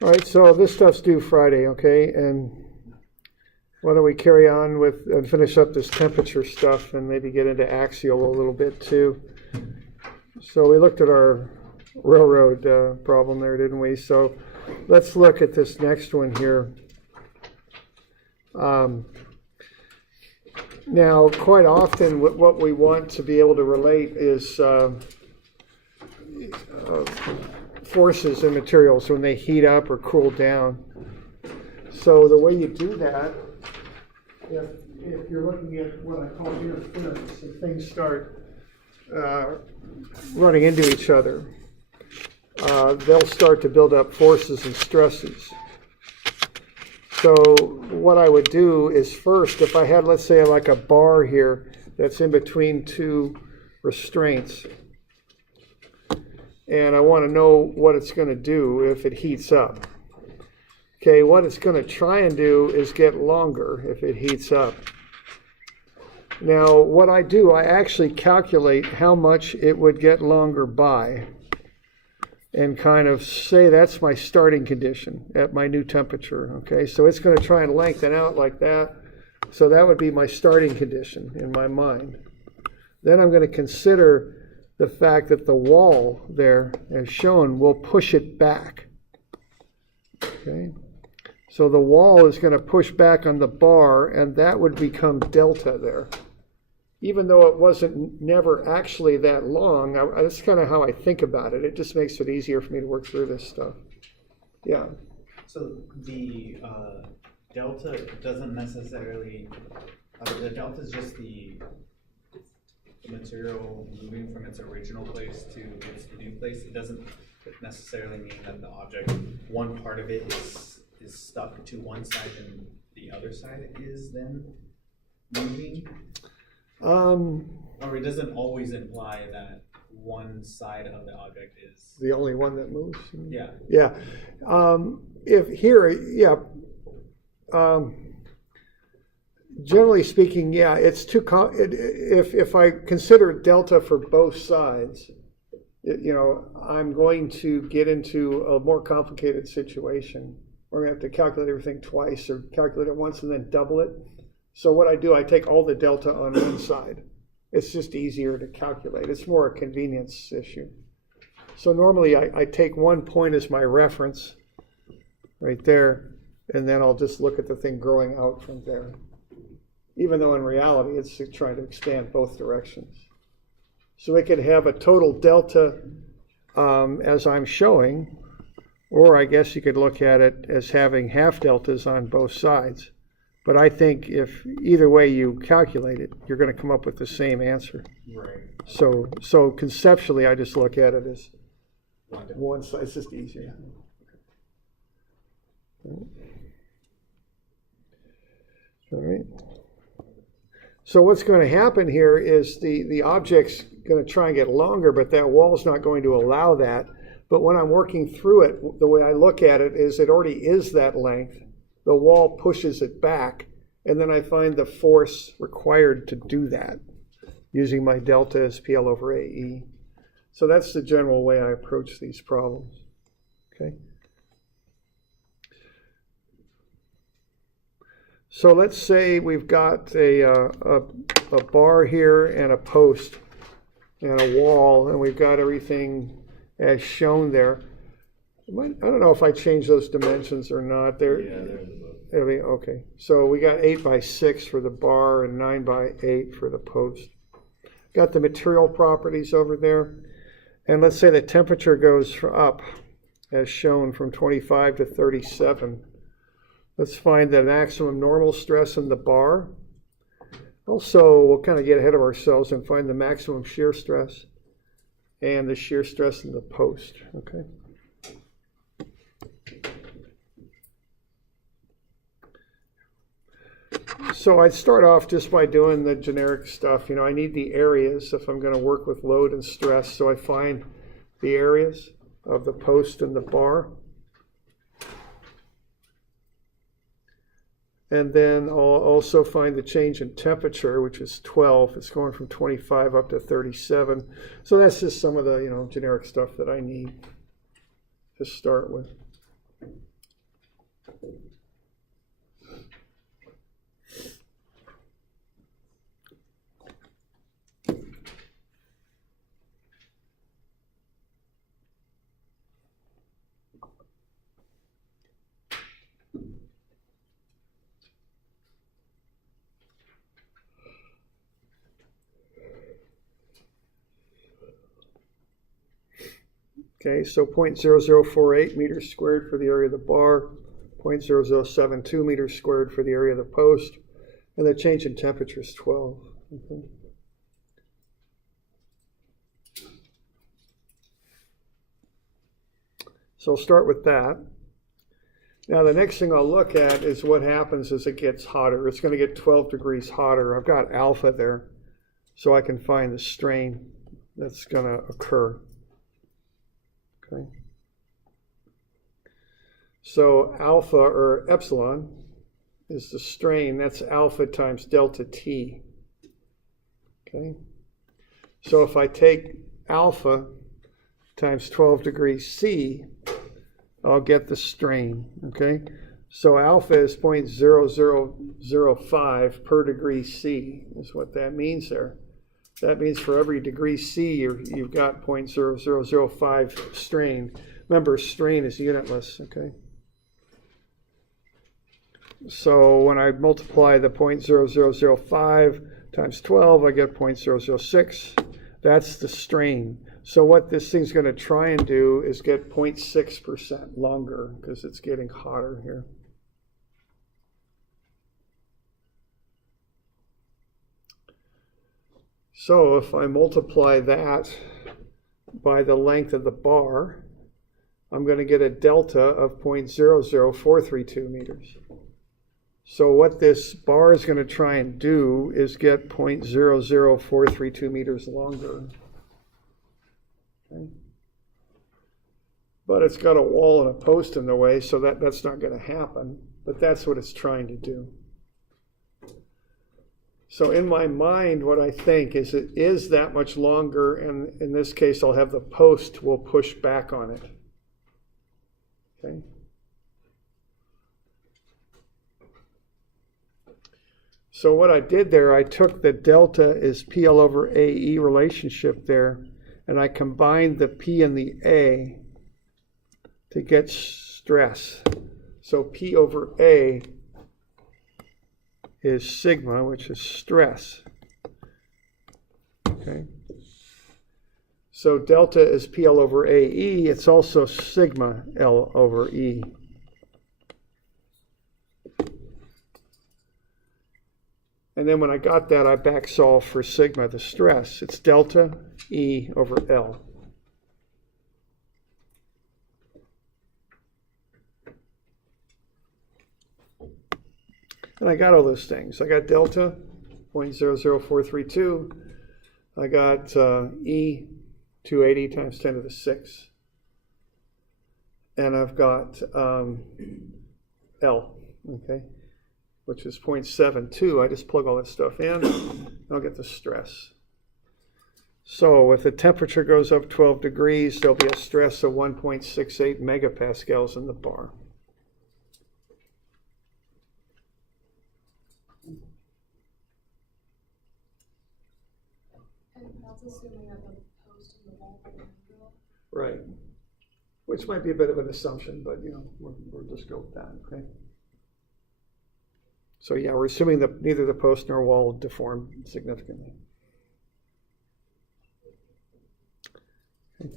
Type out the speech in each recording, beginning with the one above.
All right, so this stuff's due Friday, okay? And why don't we carry on with and finish up this temperature stuff and maybe get into axial a little bit too. So we looked at our railroad problem there, didn't we? So let's look at this next one here. Now, quite often what we want to be able to relate is forces in materials when they heat up or cool down. So the way you do that, if you're looking at what I call interference, if things start running into each other, they'll start to build up forces and stresses. So what I would do is first, if I had, let's say, like a bar here that's in between two restraints, and I want to know what it's going to do if it heats up. Okay, what it's going to try and do is get longer if it heats up. Now, what I do, I actually calculate how much it would get longer by and kind of say that's my starting condition at my new temperature. Okay, so it's going to try and lengthen out like that. So that would be my starting condition in my mind. Then I'm going to consider the fact that the wall there, as shown, will push it back. Okay, so the wall is going to push back on the bar, and that would become delta there. Even though it wasn't never actually that long, that's kind of how I think about it. It just makes it easier for me to work through this stuff. Yeah. So the delta doesn't necessarily, the delta is just the material moving from its original place to its new place. It doesn't necessarily mean that the object, one part of it is stuck to one side and the other side is then moving. Or it doesn't always imply that one side of the object is the only one that moves. Yeah. Yeah. If here, yeah. Generally speaking, yeah, it's too. If I consider delta for both sides, I'm going to get into a more complicated situation. We're going to have to calculate everything twice or calculate it once and then double it. So what I do, I take all the delta on one side. It's just easier to calculate. It's more a convenience issue. So normally I take one point as my reference right there, and then I'll just look at the thing growing out from there. Even though in reality it's trying to expand both directions. So we could have a total delta as I'm showing, or I guess you could look at it as having half deltas on both sides. But I think if either way you calculate it, you're going to come up with the same answer. Right. So conceptually, I just look at it as one side. It's just easier. All right. So what's going to happen here is the object's going to try and get longer, but that wall's not going to allow that. But when I'm working through it, the way I look at it is it already is that length. The wall pushes it back, and then I find the force required to do that using my delta as PL over AE. So that's the general way I approach these problems. Okay. So let's say we've got a bar here and a post and a wall, and we've got everything as shown there. I don't know if I change those dimensions or not. Okay. So we got 8 by 6 for the bar and 9 by 8 for the post. Got the material properties over there. And let's say the temperature goes up, as shown, from 25 to 37. Let's find the maximum normal stress in the bar. Also, we'll kind of get ahead of ourselves and find the maximum shear stress and the shear stress in the post. Okay. So I'd start off just by doing the generic stuff. I need the areas if I'm going to work with load and stress. So I find the areas of the post and the bar. And then I'll also find the change in temperature, which is 12. It's going from 25 up to 37. So that's just some of the generic stuff that I need to start with. Okay, so 0.0048 meters squared for the area of the bar, 0.0072 meters squared for the area of the post, and the change in temperature is 12. Okay. So I'll start with that. Now the next thing I'll look at is what happens as it gets hotter. It's going to get 12 degrees hotter. I've got alpha there, so I can find the strain that's going to occur. Okay. So alpha or epsilon is the strain. That's alpha times delta T. Okay. So if I take alpha times 12 degrees C, I'll get the strain. Okay. So alpha is 0.0005 per degree C is what that means there. That means for every degree C, you've got 0.0005 strain. Remember, strain is unitless, okay? So when I multiply the 0.0005 times 12, I get 0.006. That's the strain. So what this thing's going to try and do is get 0.6% longer because it's getting hotter here. So if I multiply that by the length of the bar, I'm going to get a delta of 0.00432 meters. So what this bar is going to try and do is get 0.00432 meters longer. Okay. But it's got a wall and a post in the way, so that's not going to happen. But that's what it's trying to do. So in my mind, what I think is it is that much longer, and in this case, I'll have the post will push back on it. Okay. So what I did there, I took the delta is PL over AE relationship there, and I combined the P and the A to get stress. So P over A is sigma, which is stress. Okay. So delta is PL over AE. It's also sigma L over E. And then when I got that, I back solved for sigma, the stress. It's delta E over L. And I got all those things. I got delta, 0.00432. I got E, 280 times 10 to the 6. And I've got L, okay, which is 0.72. I just plug all that stuff in, and I'll get the stress. So if the temperature goes up 12 degrees, there'll be a stress of 1.68 megapascals in the bar. Assuming that the post and the wall are equal. Right. Which might be a bit of an assumption, but you know, we'll just go with that, okay? So yeah, we're assuming that neither the post nor wall deform significantly. Okay.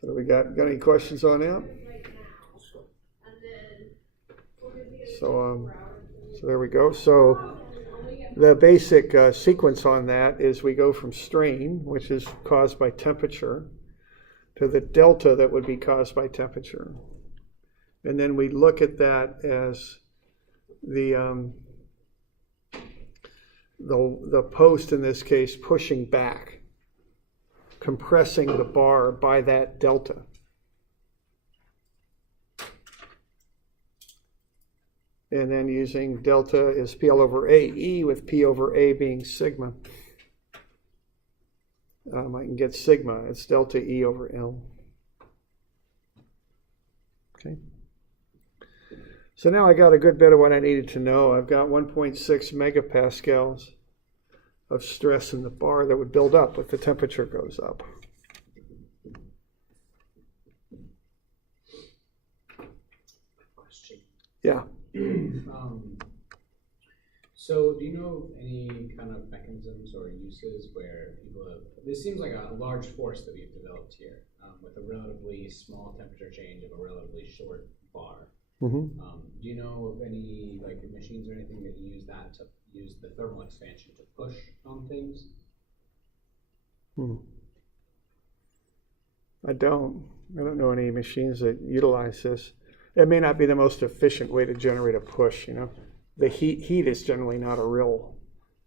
So we got any questions on that? So there we go. So the basic sequence on that is we go from strain, which is caused by temperature, to the delta that would be caused by temperature. And then we look at that as the post, in this case, pushing back, compressing the bar by that delta. And then using delta is PL over AE with P over A being sigma. I can get sigma. It's delta E over L. Okay. So now I got a good bit of what I needed to know. I've got 1.6 megapascals of stress in the bar that would build up if the temperature goes up. Question. Yeah. So do you know of any kind of mechanisms or uses where people have, this seems like a large force that we've developed here, with a relatively small temperature change of a relatively short bar. Mm-hmm. Do you know of any like machines or anything that use that to use the thermal expansion to push on things? I don't know any machines that utilize this. It may not be the most efficient way to generate a push, you know. The heat is generally not a real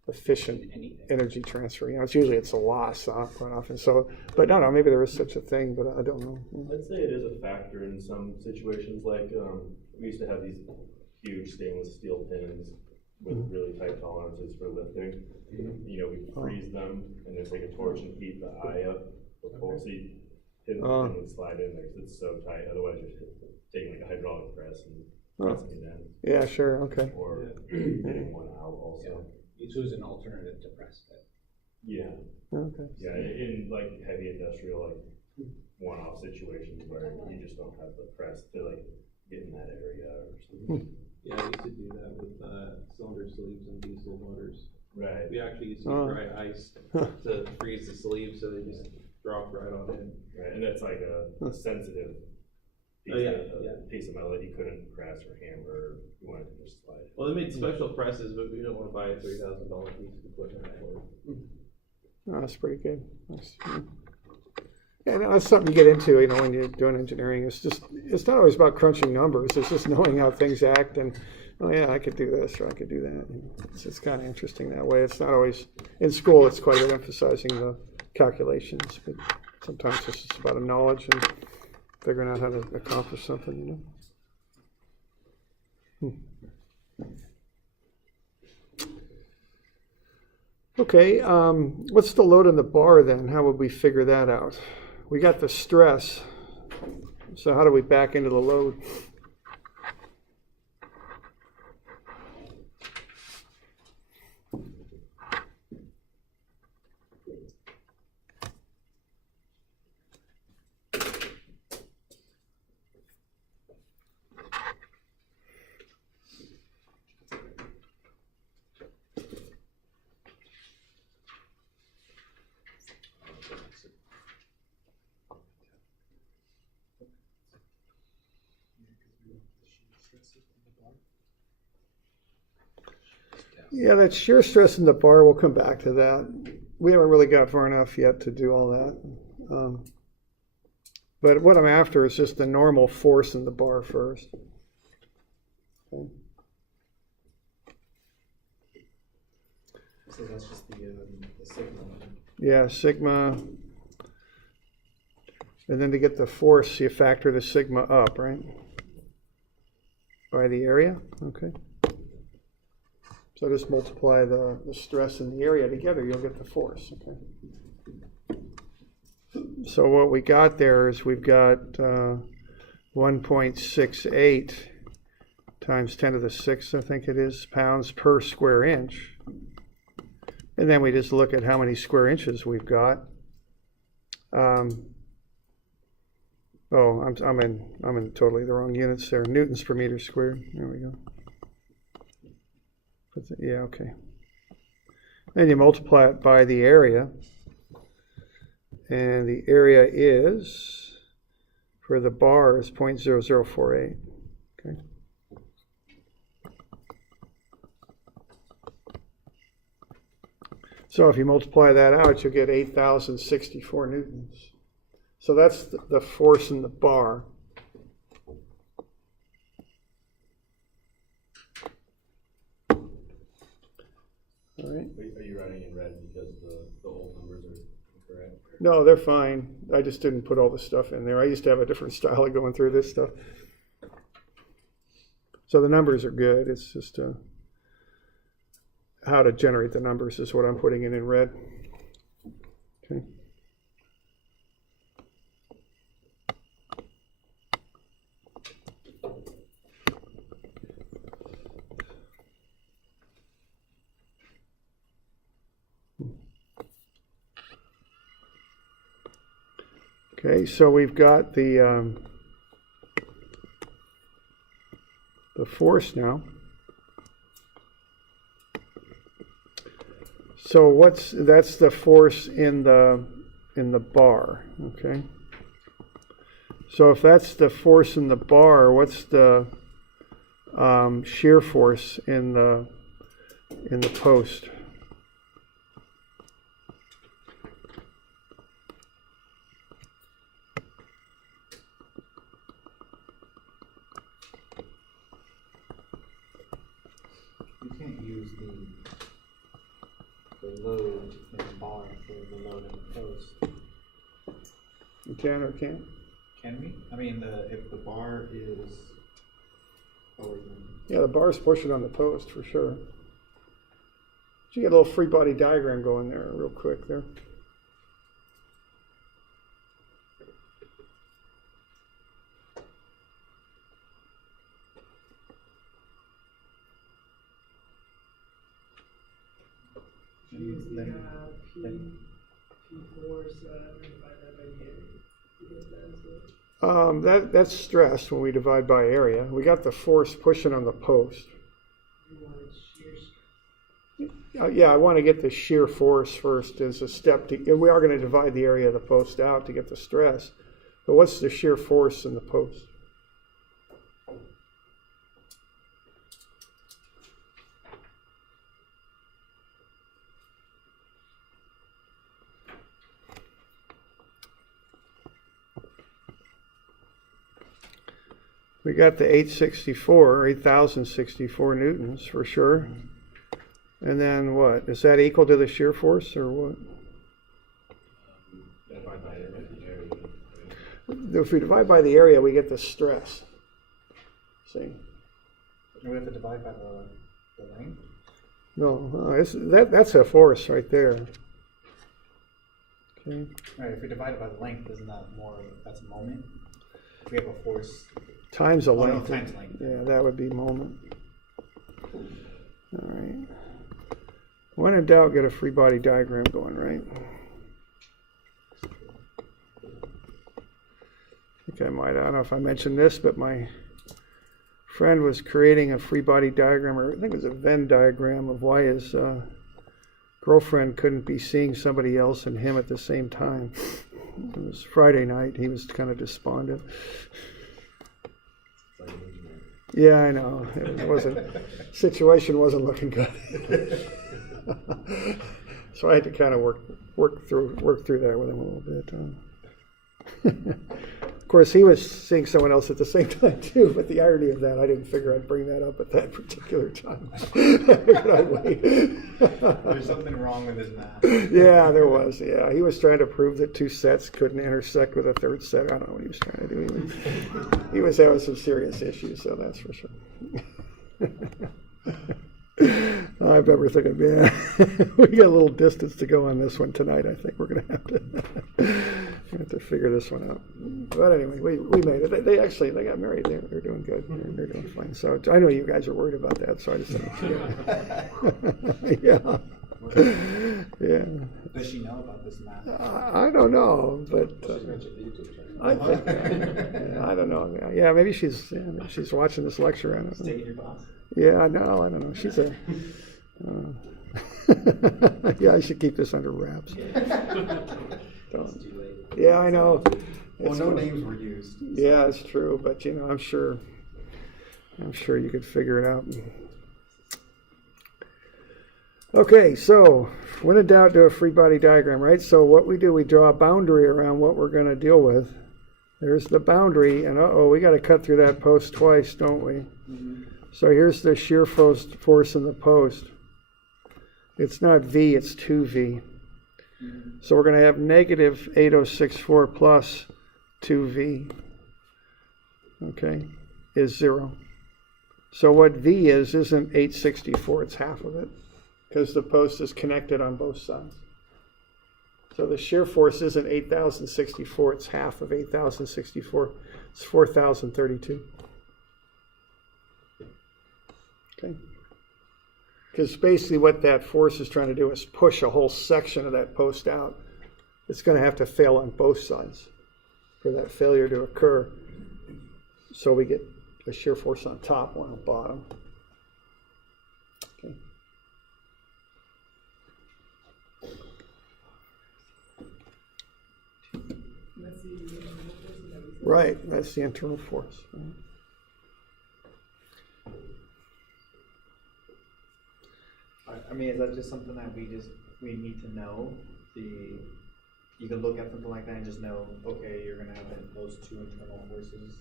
efficient energy transfer. You know, it's usually a loss quite often. So, but no, maybe there is such a thing, but I don't know. I'd say it is a factor in some situations. Like we used to have these huge stainless steel pins with really tight tolerances for lifting. You know, we freeze them and then take a torch and heat the eye up before so you pin would slide in there because it's so tight. Otherwise, you're taking like a hydraulic press and pressing it in. Yeah, sure, okay. Or getting one out also. Yeah. You choose an alternative to press it. Yeah. Okay. Yeah, in like heavy industrial, like one-off situations where you just don't have the press to like get in that area or something. Yeah, I used to do that with cylinder sleeves and diesel motors. Right. We actually used to use dry ice to freeze the sleeves so they just drop right on in. Right, and that's like a sensitive piece, piece of metal that you couldn't press or hammer. You wanted to just slide. Well, they made special presses, but we don't want to buy a $3,000 piece of equipment for it. Oh, that's pretty good. Yeah, no, that's something you get into, you know, when you're doing engineering. It's not always about crunching numbers. It's just knowing how things act and, oh yeah, I could do this or I could do that. It's kind of interesting that way. It's not always, in school, it's quite a bit emphasizing the calculations, but sometimes it's just about a knowledge and figuring out how to accomplish something, you know. Okay, what's the load on the bar then? How would we figure that out? We got the stress, so how do we back into the load? Yeah, that shear stress in the bar, we'll come back to that. We haven't really got far enough yet to do all that. But what I'm after is just the normal force in the bar first. Okay. So that's just the sigma. Yeah, sigma. And then to get the force, you factor the sigma up, right? By the area, okay. So just multiply the stress in the area together, you'll get the force, okay. So what we got there is we've got 1.68 times 10 to the 6th, I think it is, pounds per square inch. And then we just look at how many square inches we've got. I'm in totally the wrong units there. Newtons per meter squared. There we go. Yeah, okay. Then you multiply it by the area. And the area is, for the bar, is 0.0048. Okay. So if you multiply that out, you'll get 8,064 newtons. So that's the force in the bar. All right. Are you writing in red because the old numbers are incorrect? No, they're fine. I just didn't put all the stuff in there. I used to have a different style of going through this stuff. So the numbers are good. It's just how to generate the numbers is what I'm putting in red. Okay. Okay, so we've got the force now. So that's the force in the bar, okay? So if that's the force in the bar, what's the shear force in the post? You can't use the load in the bar for the load in the post. You can or can't? Can we? I mean, if the bar is forward, Yeah, the bar's pushing on the post for sure. You get a little free body diagram going there real quick there. use them. P4 divide that by the area. That's stress when we divide by area. We got the force pushing on the post. You want shear stress. Yeah, I want to get the shear force first as a step to, and we are going to divide the area of the post out to get the stress. But what's the shear force in the post? We got the 864, 8,064 newtons for sure. And then what? Is that equal to the shear force or what? If we divide by the area, we get the stress. See? We have to divide by the length? No, that's a force right there. Okay. Right, if we divide it by the length, isn't that that's a moment? If we have a force. Times the Oh, no, length. times length. Yeah, that would be moment. All right. When in doubt, get a free body diagram going, right? I think I don't know if I mentioned this, but my friend was creating a free body diagram, or I think it was a Venn diagram of why his girlfriend couldn't be seeing somebody else and him at the same time. It was Friday night. He was kind of despondent. Yeah, I know. Situation wasn't looking good. So I had to kind of work through that with him a little bit. Of course, he was seeing someone else at the same time too. But the irony of that, I didn't figure I'd bring that up at that particular time. There's something wrong with his math. Yeah, there was. Yeah, he was trying to prove that two sets couldn't intersect with a third set. I don't know what he was trying to do. He was having some serious issues, so that's for sure. I remember thinking, man, we got a little distance to go on this one tonight. I think we're going to have to figure this one out. But anyway, we made it. They got married. They're doing good. They're doing fine. So I know you guys are worried about that. So I just yeah. Yeah. Does she know about this math? I don't know, but I don't know. Yeah, maybe she's watching this lecture. I don't know. Taking your boss. Yeah, no, I don't know. She's a. Yeah, I should keep this under wraps. Yeah, I know. Well, no names were used. Yeah, it's true, but I'm sure you could figure it out. Okay, so when in doubt, do a free body diagram, right? So what we do, we draw a boundary around what we're going to deal with. There's the boundary, and we got to cut through that post twice, don't we? Mm-hmm. So here's the shear force in the post. It's not V, it's 2V. Mm-hmm. So we're going to have negative 8064 plus 2V, okay, is 0. So what V isn't 864, it's half of it, because the post is connected on both sides. So the shear force isn't 8,064, it's half of 8,064. It's 4,032. Okay. Because basically what that force is trying to do is push a whole section of that post out. It's going to have to fail on both sides. for that failure to occur. So we get a shear force on top, one on bottom. Okay. That's the internal force that we said. Right, that's the internal force. Right. I mean, is that just something that we need to know? You can look at something like that and just know, okay, you're gonna have those two internal forces.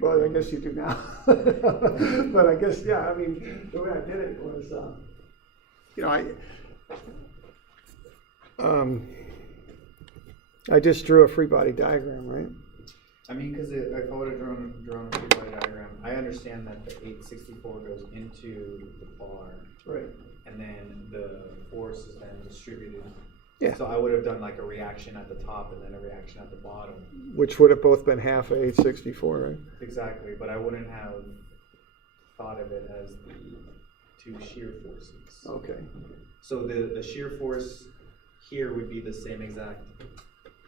Well, I guess you do now. But I guess, yeah, I mean, the way I did it was, I just drew a free body diagram, right? I mean, because if I would have drawn a free body diagram, I understand that the 864 goes into the bar, Right. and then the force is then distributed. Yeah. So I would have done like a reaction at the top and then a reaction at the bottom. Which would have both been half of 864, right? Exactly, but I wouldn't have thought of it as the two shear forces. Okay. So the shear force here would be the same exact,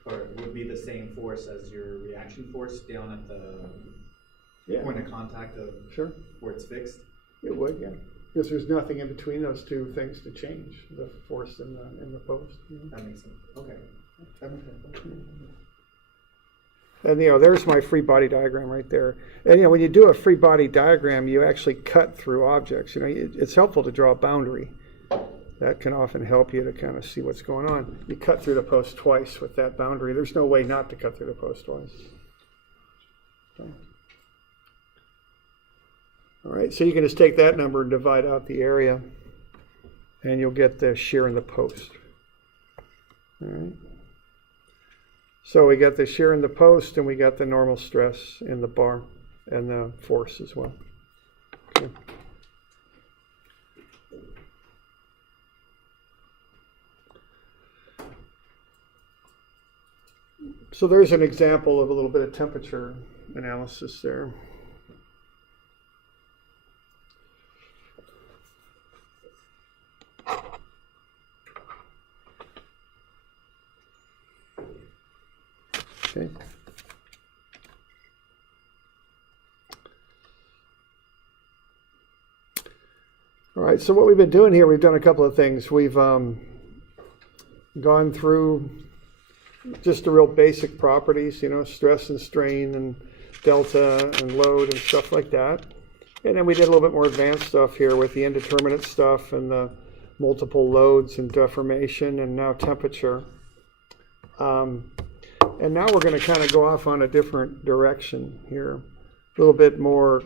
or would be the same force as your reaction force down at the point of contact of Sure. where it's fixed. It would, yeah. Because there's nothing in between those two things to change, the force and the post. You know? That makes sense. Okay. That makes sense. And, there's my free body diagram right there. And, when you do a free body diagram, you actually cut through objects. It's helpful to draw a boundary. That can often help you to kind of see what's going on. You cut through the post twice with that boundary. There's no way not to cut through the post twice. Okay. All right, so you can just take that number and divide out the area, and you'll get the shear in the post. All right. So we got the shear in the post, and we got the normal stress in the bar, and the force as well. Okay. So there's an example of a little bit of temperature analysis there. Okay. All right, so what we've been doing here, we've done a couple of things. We've gone through just the real basic properties, stress and strain and delta and load and stuff like that. And then we did a little bit more advanced stuff here with the indeterminate stuff and the multiple loads and deformation and now temperature. And now we're going to kind of go off on a different direction here, a little bit more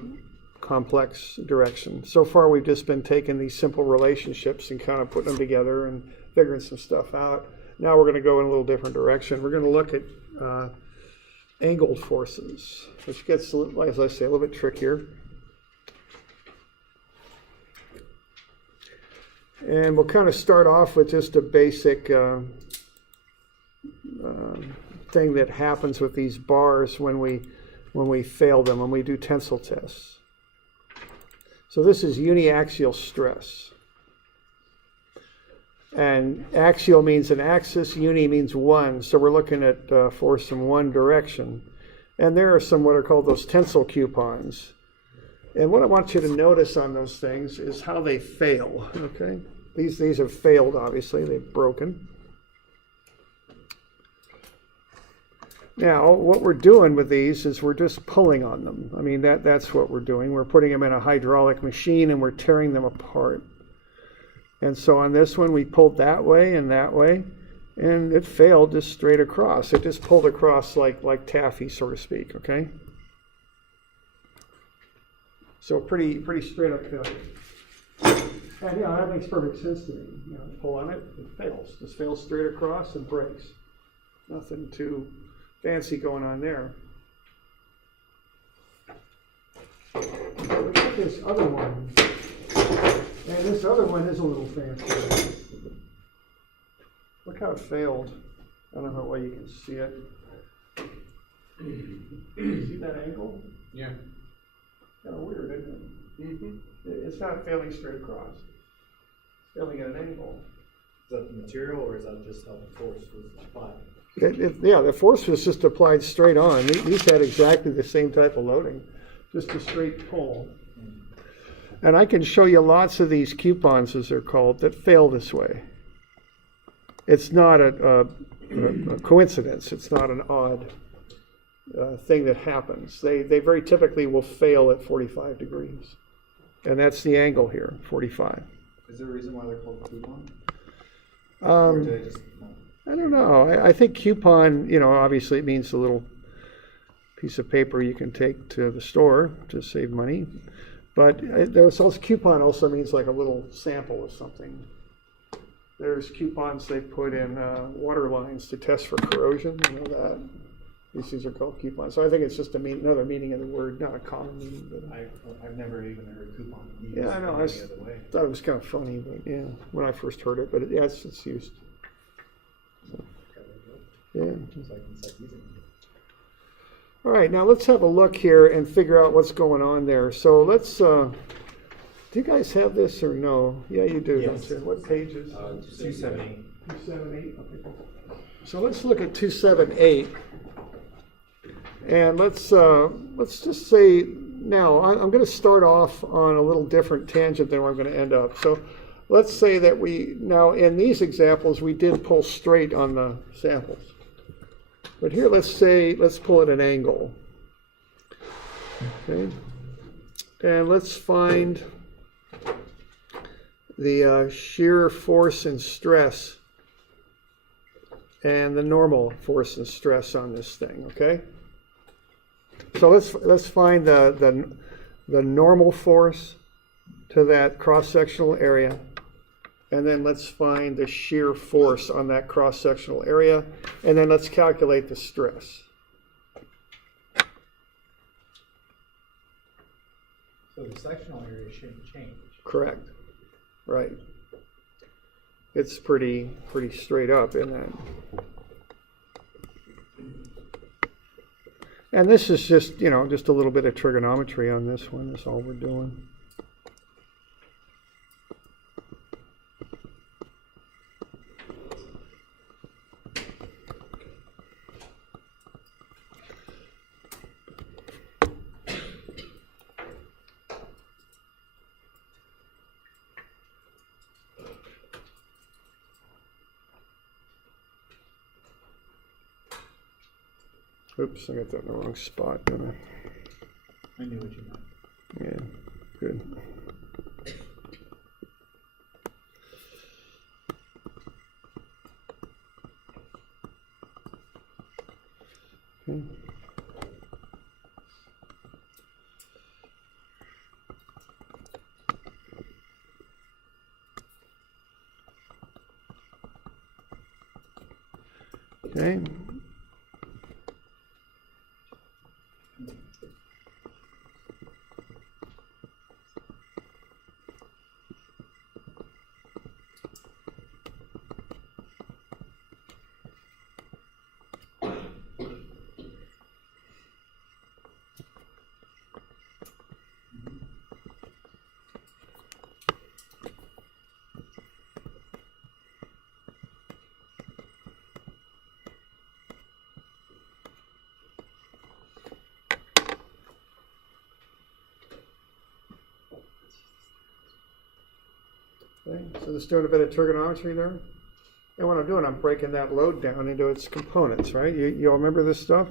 complex direction. So far, we've just been taking these simple relationships and kind of putting them together and figuring some stuff out. Now we're going to go in a little different direction. We're going to look at angled forces, which gets, as I say, a little bit trickier. And we'll kind of start off with just a basic thing that happens with these bars when we fail them, when we do tensile tests. So this is uniaxial stress. And axial means an axis, uni means one. So we're looking at force in one direction. And there are some what are called those tensile coupons. And what I want you to notice on those things is how they fail, okay? These have failed, obviously. They've broken. Now, what we're doing with these is we're just pulling on them. I mean, that's what we're doing. We're putting them in a hydraulic machine and we're tearing them apart. And so on this one, we pulled that way, and it failed just straight across. It just pulled across like taffy, so to speak, okay? So pretty straight up failure. And that makes perfect sense to me. Pull on it, it fails. Just fails straight across and breaks. Nothing too fancy going on there. Look at this other one. And this other one is a little fancy. Look how it failed. I don't know what way you can see it. See that angle? Yeah. Kind of weird, isn't it? Mm-hmm. It's not failing straight across. It's failing at an angle. Is that the material or is that just how the force was applied? Yeah, the force was just applied straight on. These had exactly the same type of loading, just a straight pull. And I can show you lots of these coupons, as they're called, that fail this way. It's not a coincidence. It's not an odd thing that happens. They very typically will fail at 45 degrees. And that's the angle here, 45. Is there a reason why they're called coupon? Or do they just, I don't know. I think coupon, obviously it means a little piece of paper you can take to the store to save money. But there's also, coupon also means like a little sample of something. There's coupons they put in water lines to test for corrosion, that. These things are called coupons. So I think it's just another meaning of the word, not a common meaning. But I've never even heard coupon used yeah, I know. I the other way. thought it was kind of funny, but yeah, when I first heard it. But it's used. So, yeah. So I can start using it. All right, now let's have a look here and figure out what's going on there. So let's, do you guys have this or no? Yeah, you do, Yes. don't you? What pages? 278. 278, okay. So let's look at 278. And let's just say, now, I'm going to start off on a little different tangent than where I'm going to end up. So let's say that now in these examples, we did pull straight on the samples. But here, let's pull at an angle. Okay. And let's find the shear force and stress and the normal force and stress on this thing, okay? So let's find the normal force to that cross-sectional area, and then let's find the shear force on that cross-sectional area, and then let's calculate the stress. So the sectional area shouldn't change. Correct. Right. It's pretty straight up, isn't it? And this is just, just a little bit of trigonometry on this one. That's all we're doing. Oops, I got that in the wrong spot, didn't I? I knew what you meant. Yeah, good. Okay. Okay. Okay, so just doing a bit of trigonometry there. And what I'm doing, I'm breaking that load down into its components, right? You all remember this stuff?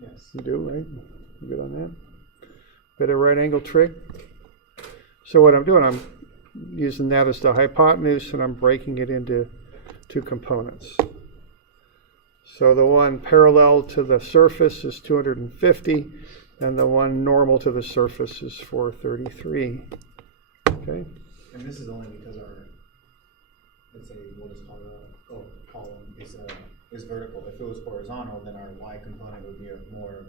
Yes. You do, right? You good on that? Bit of right angle trig. So what I'm doing, I'm using that as the hypotenuse, and I'm breaking it into two components. So the one parallel to the surface is 250, and the one normal to the surface is 433. Okay. And this is only because our, let's say, we'll just call it a column is vertical. If it was horizontal, then our y component would be a more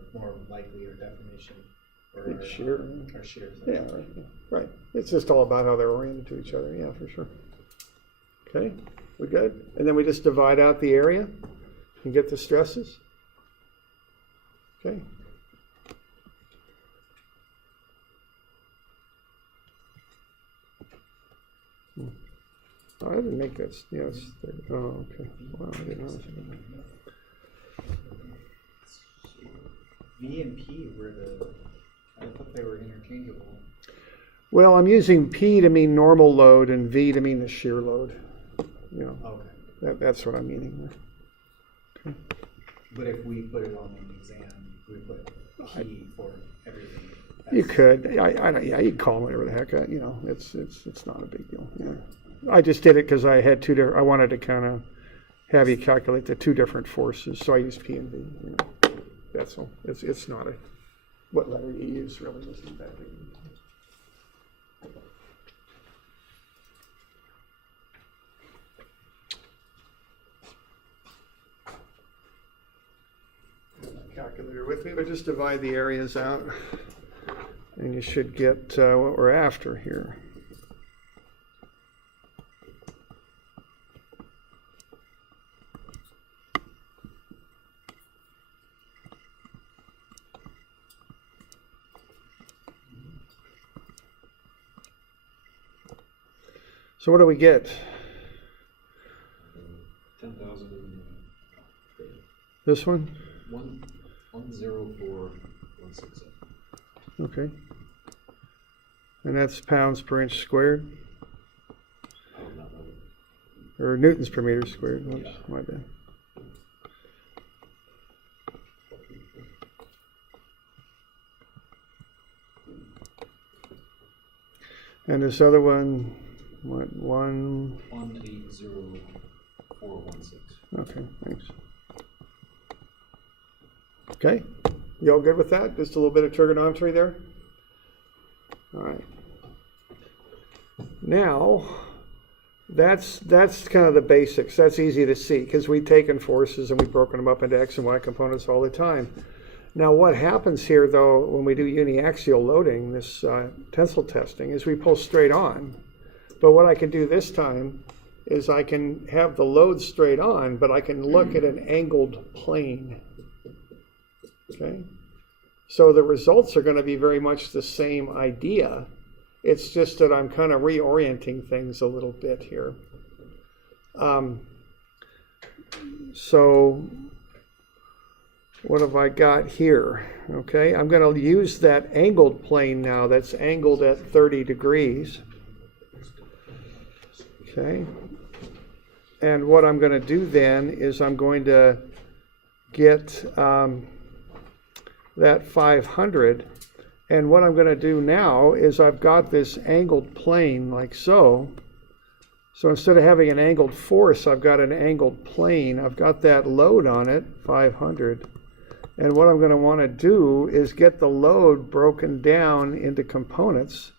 likely or definition. Or It's shear. Or shear. Yeah, right. Right. It's just all about how they're oriented to each other. Yeah, for sure. Okay, we good? And then we just divide out the area and get the stresses. Okay. I didn't make that, yes, oh, okay. Wow, I didn't notice that. V and P were I thought they were interchangeable. Well, I'm using P to mean normal load and V to mean the shear load. You know, Okay. that's what I'm meaning. Okay. But if we put it on an exam, we put P for everything. You could, yeah, you can call them whatever the heck, you know, it's not a big deal, yeah. I just did it because I had I wanted to kind of have you calculate the two different forces, so I used P and V, you know. That's all, it's not what letter you use really isn't that big. Calculator with me, but just divide the areas out and you should get what we're after here. So what do we get? 10,000. This one? 104,167. Okay. And that's pounds per inch squared? I don't know. Or newtons per meter squared. Oops, Yeah. my bad. And this other one, what, 180,416. Okay, thanks. Okay, you all good with that? Just a little bit of trigonometry there? All right. Now, that's kind of the basics. That's easy to see because we've taken forces and we've broken them up into X and Y components all the time. Now, what happens here, though, when we do uniaxial loading, this tensile testing, is we pull straight on. But what I can do this time is I can have the load straight on, but I can look at an angled plane. Okay? So the results are going to be very much the same idea. It's just that I'm kind of reorienting things a little bit here. So what have I got here? Okay, I'm going to use that angled plane now that's angled at 30 degrees. Okay. And what I'm going to do then is I'm going to get that 500. And what I'm going to do now is I've got this angled plane like so. So instead of having an angled force, I've got an angled plane. I've got that load on it, 500. And what I'm going to want to do is get the load broken down into components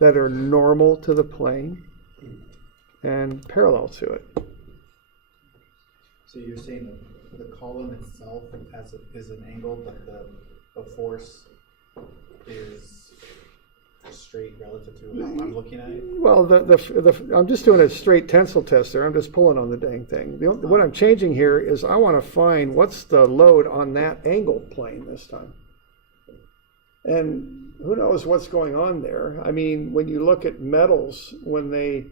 that are normal to the plane and parallel to it. So you're saying the column itself is an angle, but the force is straight relative to how I'm looking at it? Well, I'm just doing a straight tensile test there. I'm just pulling on the dang thing. What I'm changing here is I want to find what's the load on that angled plane this time. And who knows what's going on there. I mean, when you look at metals, when they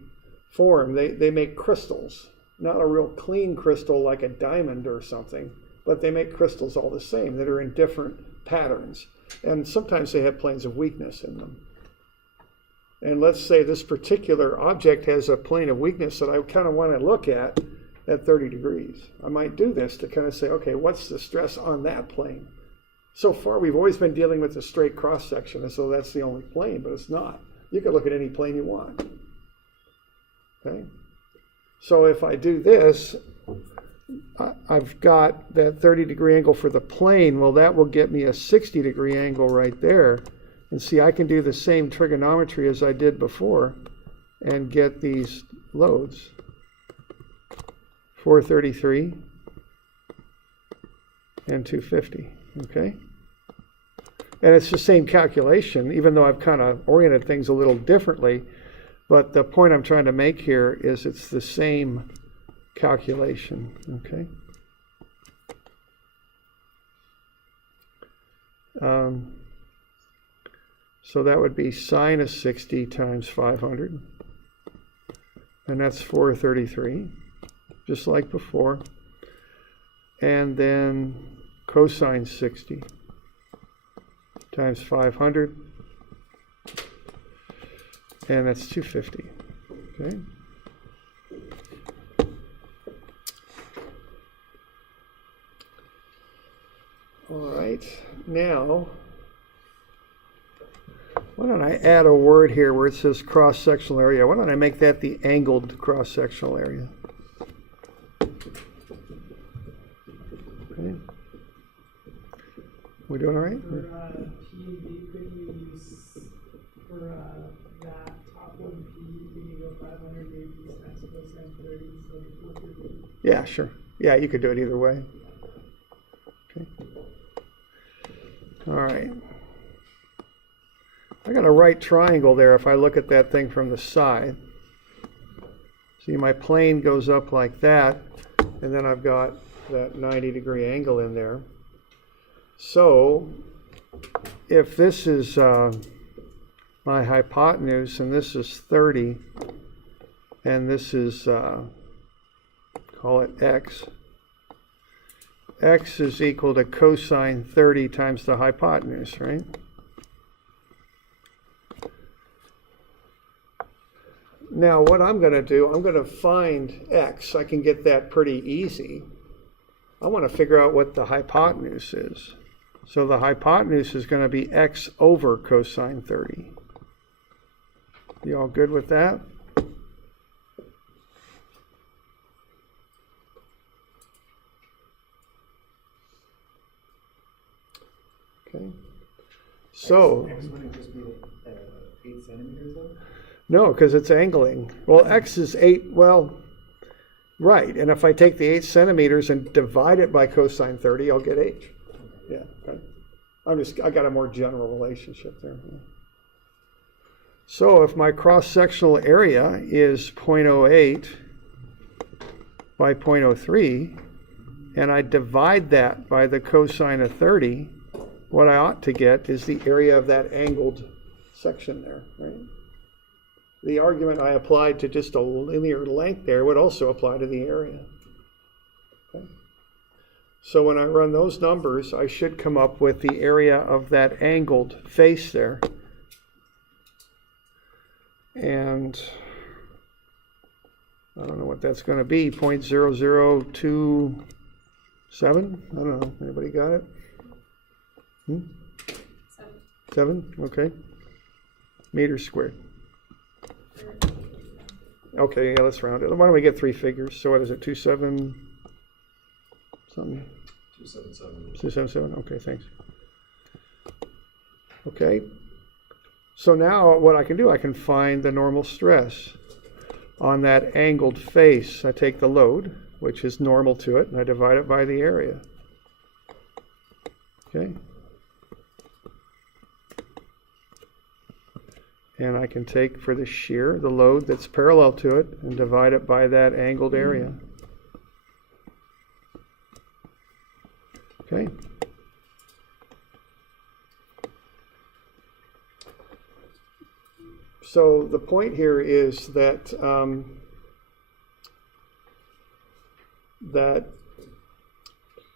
form, they make crystals. Not a real clean crystal like a diamond or something, but they make crystals all the same that are in different patterns. And sometimes they have planes of weakness in them. And let's say this particular object has a plane of weakness that I kind of want to look at 30 degrees. I might do this to kind of say, okay, what's the stress on that plane? So far, we've always been dealing with a straight cross-section, and so that's the only plane, but it's not. You can look at any plane you want. Okay? So if I do this, I've got that 30-degree angle for the plane. Well, that will get me a 60-degree angle right there. And see, I can do the same trigonometry as I did before and get these loads. 433 and 250, okay? And it's the same calculation, even though I've kind of oriented things a little differently. But the point I'm trying to make here is it's the same calculation, okay? So that would be sine of 60 times 500. and that's 433, just like before. And then cosine 60 times 500, and that's 250, okay? All right, now, why don't I add a word here where it says cross-sectional area? Why don't I make that the angled cross-sectional area? Okay. We doing all right? For PED, could you use, for that top one P, could you go 500 maybe times cosine 30, so 430? Yeah, sure. Yeah, you could do it either way. Okay. All right. I got a right triangle there if I look at that thing from the side. See, my plane goes up like that, and then I've got that 90-degree angle in there. So if this is my hypotenuse, and this is 30, and this is, call it x, x is equal to cosine 30 times the hypotenuse, right? Now what I'm going to do, I'm going to find x. I can get that pretty easy. I want to figure out what the hypotenuse is. So the hypotenuse is going to be x over cosine 30. You all good with that? Okay. So, X wouldn't just be 8 centimeters though? no, because it's angling. Well, x is 8, well, right. And if I take the 8 centimeters and divide it by cosine 30, I'll get h. Yeah, okay. I got a more general relationship there. Yeah. So if my cross-sectional area is 0.08 by 0.03, and I divide that by the cosine of 30, what I ought to get is the area of that angled section there, right? The argument I applied to just a linear length there would also apply to the area. Okay. So when I run those numbers, I should come up with the area of that angled face there. And I don't know what that's going to be, 0.0027? I don't know. Anybody got it? 7? Okay. Meters squared. Okay, yeah, let's round it. Why don't we get 3 figures? So what is it, 27 something? 277. 277, okay, thanks. Okay. So now what I can do, I can find the normal stress on that angled face. I take the load, which is normal to it, and I divide it by the area. Okay. And I can take for the shear, the load that's parallel to it, and divide it by that angled area. Okay. So the point here is that that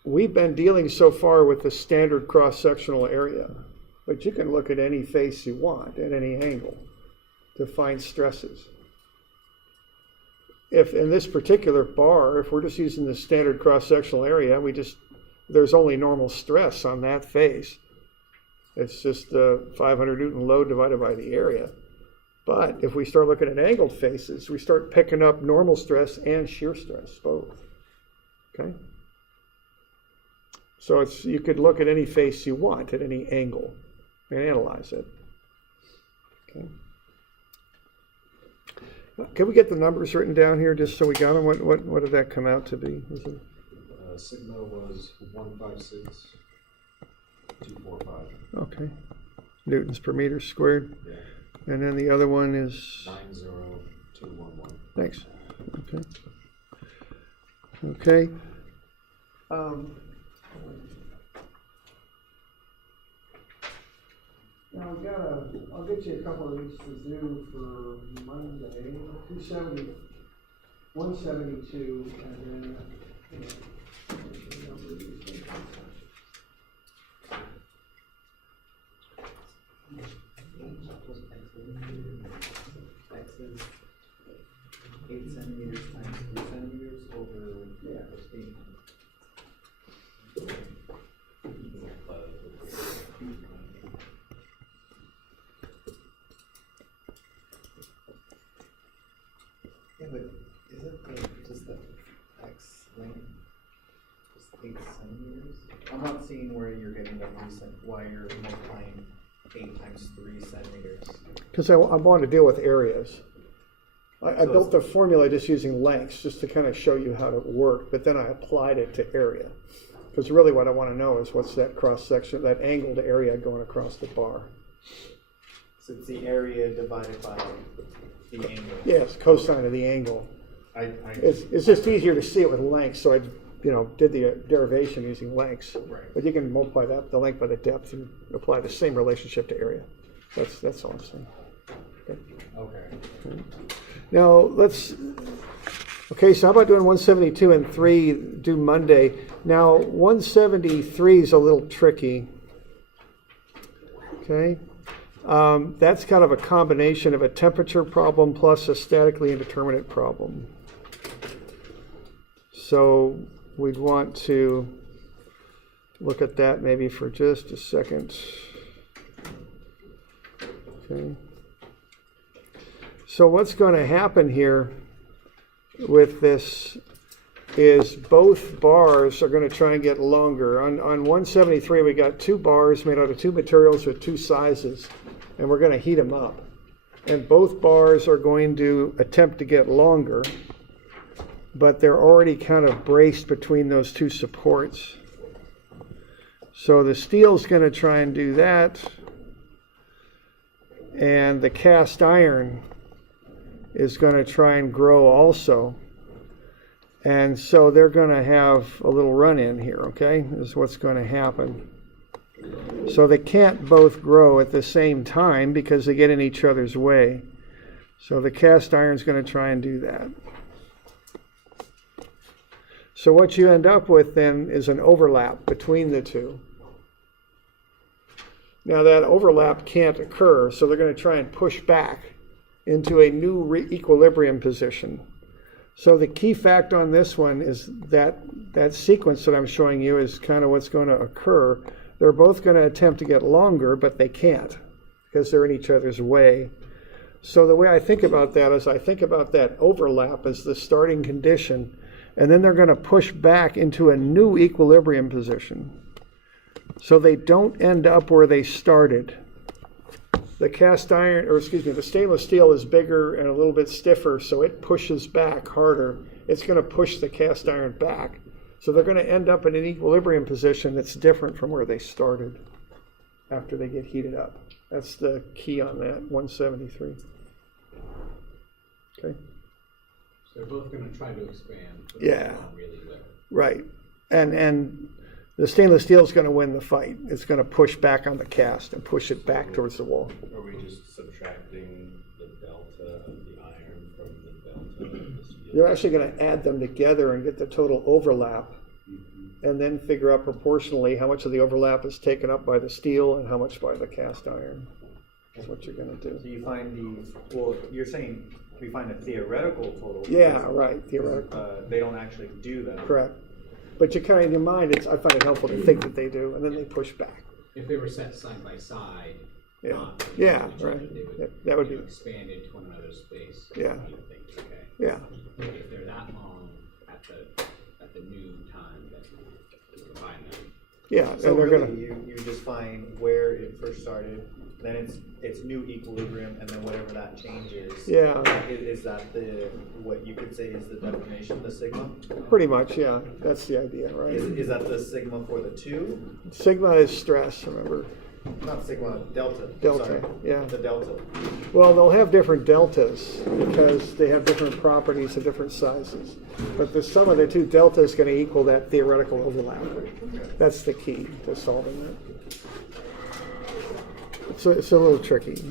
we've been dealing so far with the standard cross-sectional area, but you can look at any face you want at any angle to find stresses. If in this particular bar, if we're just using the standard cross-sectional area, there's only normal stress on that face. It's just the 500 Newton load divided by the area. But if we start looking at angled faces, we start picking up normal stress and shear stress, both. Okay? So you could look at any face you want at any angle and analyze it. Okay? Can we get the numbers written down here just so we got them? What did that come out to be? Sigma was 156,245. Okay. Newtons per meter squared. Yeah. And then the other one is? 90211. Thanks. Okay. Okay. Now I'll get you a couple of these to do for Monday. 270 172, and then, what's the number of these things? X is 8 centimeters times 3 centimeters over, yeah, 8. Yeah, but isn't just the X length just 8 centimeters? I'm not seeing where you're getting the why you're multiplying 8 times 3 centimeters. Because I want to deal with areas. I So built the formula just using lengths, just to kind of show you how it worked, but then I applied it to area. Because really what I want to know is what's that cross section, that angled area going across the bar. So it's the area divided by the angle. Yes, cosine of the angle. I It's just easier to see it with lengths, so I did the derivation using lengths. Right. But you can multiply the length by the depth and apply the same relationship to area. That's all I'm saying. Okay. Now, okay, so how about doing 172 and 3, do Monday. Now, 173 is a little tricky. Okay. That's kind of a combination of a temperature problem plus a statically indeterminate problem. So we'd want to look at that maybe for just a second. Okay. So what's going to happen here with this is both bars are going to try and get longer. On 173, we got 2 bars made out of 2 materials with 2 sizes, and we're going to heat them up. And both bars are going to attempt to get longer, but they're already kind of braced between those 2 supports. So the steel's going to try and do that, and the cast iron is going to try and grow also. And so they're going to have a little run-in here, okay? This is what's going to happen. So they can't both grow at the same time because they get in each other's way. So the cast iron's going to try and do that. So what you end up with then is an overlap between the 2. Now that overlap can't occur, so they're going to try and push back into a new equilibrium position. So the key fact on this one is that sequence that I'm showing you is kind of what's going to occur. They're both going to attempt to get longer, but they can't because they're in each other's way. So the way I think about that is I think about that overlap as the starting condition, and then they're going to push back into a new equilibrium position. So they don't end up where they started. The cast iron, the stainless steel is bigger and a little bit stiffer, so it pushes back harder. It's going to push the cast iron back. So they're going to end up in an equilibrium position that's different from where they started after they get heated up. That's the key on that, 173. Okay. So they're both going to try to expand, but Yeah. they're not really there. Right. And the stainless steel is going to win the fight. It's going to push back on the cast and push it back towards the wall. Are we just subtracting the delta of the iron from the delta of the steel? You're actually going to add them together and get the total overlap, and then figure out proportionally how much of the overlap is taken up by the steel and how much by the cast iron. That's what you're going to do. So you find you're saying we find a theoretical total. Yeah, because, right, theoretical. they don't actually do that. Correct. But you kind of, in your mind, I find it helpful to think that they do, and then they push back. If they were set side by side, Yeah. not Yeah, each other, right. they would, Yeah, that would be, expand into one another's space. Yeah. You would think, okay. yeah. If they're that long at the new time, then you combine them. Yeah, So and they're really, going to, you just find where it first started, then it's new equilibrium, and then whatever that changes. yeah, Is that what you could say is the deformation, the sigma? pretty much, yeah. That's the idea, right? Is that the sigma for the 2? Sigma is stress, remember? Not sigma, delta. Delta, Sorry. yeah. The delta. Well, they'll have different deltas because they have different properties of different sizes. But the sum of the 2 deltas is going to equal that theoretical overlap. That's the key to solving that. It's a little tricky.